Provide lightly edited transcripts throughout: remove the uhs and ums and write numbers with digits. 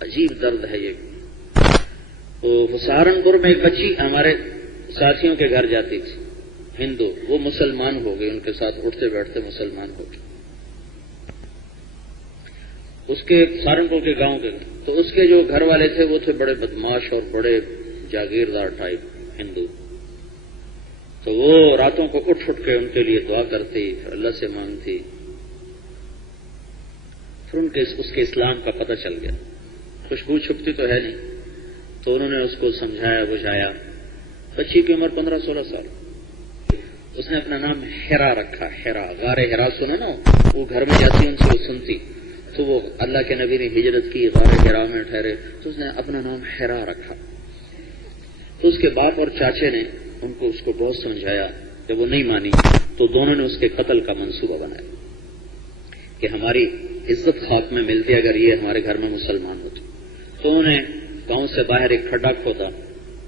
عجیب درد ہے یہ. تو سہارنپور میں ایک بچی ہمارے ساتھیوں کے گھر جاتی تھی، ہندو، وہ مسلمان ہو گئی، ان کے ساتھ اٹھتے بیٹھتے مسلمان ہو گئی. اس کے سہارنپور کے گاؤں کے، تو اس کے جو گھر والے تھے وہ تھے بڑے بدماش اور بڑے جاگیردار ٹائپ ہندو. تو وہ راتوں کو اٹھ کے ان کے لیے دعا کرتی، اللہ سے مانگتی. پھر اس کے اسلام کا پتہ چل گیا. خوشبو چھپتی تو ہے نہیں، تو انہوں نے اس کو سمجھایا بجھایا. بچی کی عمر 15-16 سال. اس نے اپنا نام ہیرا رکھا. ہیرا، غار ہیرا سنا نا، وہ گھر میں جاتی ان سے وہ سنتی. تو وہ اللہ کے نبی نے ہجرت کی، غار ہیرا میں ٹھہرے، تو اس نے اپنا نام ہیرا رکھا. تو اس کے باپ اور چاچے نے اس کو بہت سمجھایا. جب وہ نہیں مانی تو دونوں نے اس کے قتل کا منصوبہ بنایا کہ ہماری عزت خاک میں ملتی اگر یہ ہمارے گھر میں مسلمان ہوتے. تو انہوں نے گاؤں سے باہر ایک کھڈا کھودا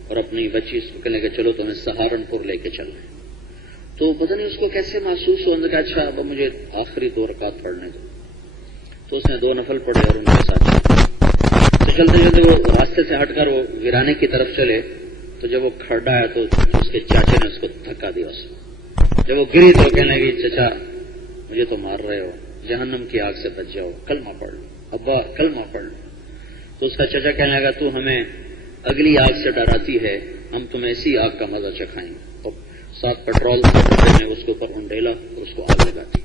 اور اپنی بچی اس کو کہنے کہ چلو تمہیں سہارنپور لے کے چلنا. تو پتہ نہیں اس کو کیسے محسوس ہوا، کہ اچھا اب مجھے آخری 2 رکعت پڑھنے دو. تو اس نے 2 نفل پڑھے اور ان کے ساتھ چلے. تو چلتے چلتے وہ راستے سے ہٹ کر وہ ویرانے کی طرف چلے. تو جب وہ کھڑا ہے تو اس کے چاچے نے اس کو دھکا دیا. جب وہ گری تو کہنے لگی چچا مجھے تو مار رہے ہو، جہنم کی آگ سے بچ جاؤ، کلمہ پڑھ لو، ابا کلمہ پڑھ لو. تو اس کا چچا کہنے لگا تو ہمیں اگلی آگ سے ڈراتی ہے، ہم تمہیں اسی آگ کا مزہ چکھائیں گے. اور ساتھ پیٹرول نے اس کے اوپر انڈیلا اور اس کو آگ لگا دی.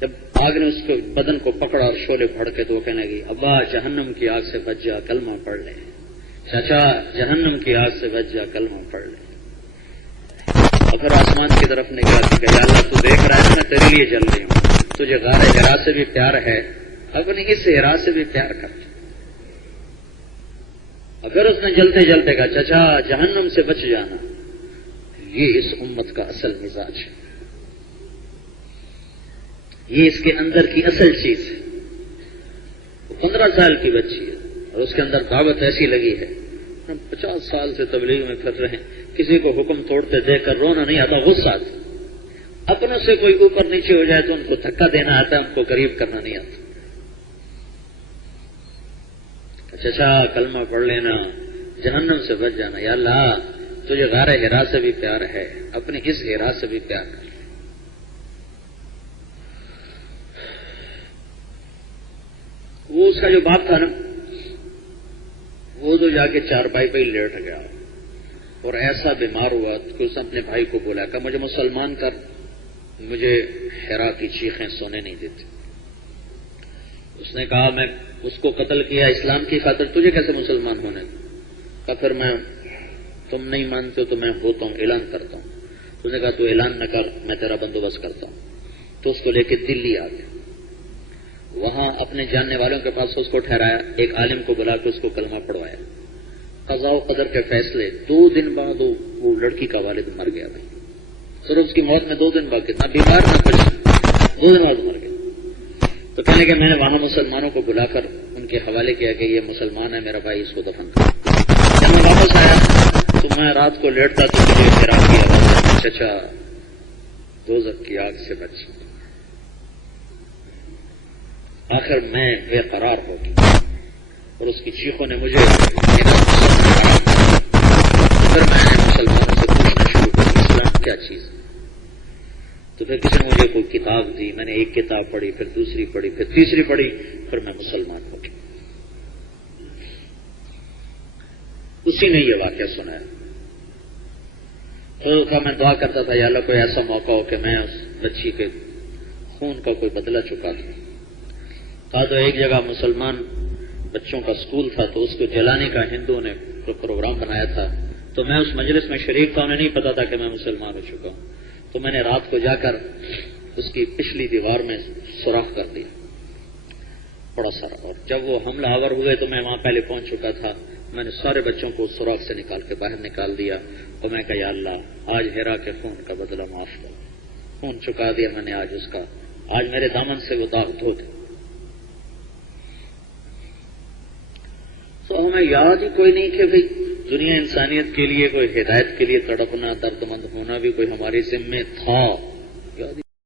جب آگ نے اس کے بدن کو پکڑا اور شعلے بھڑکے تو وہ کہنے لگی ابا جہنم کی آگ سے بچ جا، کلمہ پڑھ لے. چچا جہنم کی آگ سے بچ جا، کلمہ پڑھ لے. اور پھر آسمان کی طرف نگاہ کی، یا اللہ تو دیکھ رہا ہے میں تیرے لیے جل رہی ہوں، تجھے غار ہرا سے بھی پیار ہے، اپنی اس ہرا سے بھی پیار کر. اگر اس نے جلتے جلتے کہا چچا جہنم سے بچ جانا، یہ اس امت کا اصل مزاج ہے، یہ اس کے اندر کی اصل چیز ہے. وہ 15 سال کی بچی ہے اور اس کے اندر دعوت ایسی لگی ہے. ہم 50 سال سے تبلیغ میں پھر رہے ہیں، کسی کو حکم توڑتے دیکھ کر رونا نہیں آتا، غصہ آتا. اپنوں سے کوئی اوپر نیچے ہو جائے تو ان کو دھکا دینا آتا ہے، ان کو قریب کرنا نہیں آتا. چچا کلمہ پڑھ لینا، جہنم سے بچ جانا، یا اللہ تجھے غار ہرا سے بھی پیار ہے، اپنی اس ہرا سے بھی پیار کر. وہ اس کا جو باپ تھا نا، وہ تو جا کے چارپائی پہ ہی لیٹ گیا اور ایسا بیمار ہوا کہ اس نے اپنے بھائی کو بولا کہ مجھے مسلمان کر، مجھے ہیرا کی چیخیں سونے نہیں دیتی. اس نے کہا میں اس کو قتل کیا اسلام کی خاطر، تجھے کیسے مسلمان ہونے دوں؟ کہا پھر میں، تم نہیں مانتے تو میں ہوتا ہوں، اعلان کرتا ہوں. تو اس نے کہا تو اعلان نہ کر، میں تیرا بندوبست کرتا ہوں. تو اس کو لے کے دلی آ گیا. وہاں اپنے جاننے والوں کے پاس اس کو ٹھہرایا، ایک عالم کو بلا کے اس کو کلمہ پڑھوایا. قضاء و قدر کے فیصلے. 2 دن بعد وہ لڑکی کا والد مر گیا. بھائی صرف اس کی موت میں 2 دن بعد، کتنا بیمار نہ کچھ، 2 دن بعد مر گیا. تو کہنے کہ میں نے وہاں مسلمانوں کو بلا کر ان کے حوالے کیا کہ یہ مسلمان ہے، میرا بھائی اس کو دفن کر. جب میں واپس آیا تو میں رات کو لیٹتا تو مجھے اعتراف کیا چچا دوزخ کی آگ سے بچ. آخر میں بے قرار ہو گیا اور اس کی چیخوں نے مجھے، پھر میں نے مسلمانوں سے پوچھنا شروع کیا اسلام کیا چیز. تو پھر کسی نے مجھے کوئی کتاب دی، میں نے ایک کتاب پڑھی، پھر دوسری پڑھی، پھر تیسری پڑھی، پھر میں مسلمان ہو گیا. اسی نے یہ واقعہ سنایا. تو میں دعا کرتا تھا یا اللہ کوئی ایسا موقع ہو کہ میں اس بچی کے خون کا کوئی بدلہ چکا دوں. تھا تو ایک جگہ مسلمان بچوں کا اسکول تھا، تو اس کو جلانے کا ہندوؤں نے پروگرام بنایا تھا. تو میں اس مجلس میں شریک تھا، انہیں نہیں پتا تھا کہ میں مسلمان ہو چکا ہوں. تو میں نے رات کو جا کر اس کی پچھلی دیوار میں سوراخ کر دیا بڑا سارا. اور جب وہ حملہ آور ہوئے تو میں وہاں پہلے پہنچ چکا تھا. میں نے سارے بچوں کو سوراخ سے نکال کے باہر نکال دیا اور میں کہا یا اللہ آج ہیرا کے خون کا بدلہ معاف کر، خون چکا دیا میں نے آج اس کا، آج میرے دامن سے وہ داغ دھو دے. تو ہمیں یاد ہی کوئی نہیں کہ بھئی دنیا انسانیت کے لیے کوئی ہدایت کے لیے تڑپنا، درد مند ہونا بھی کوئی ہماری ذمہ تھا. یاد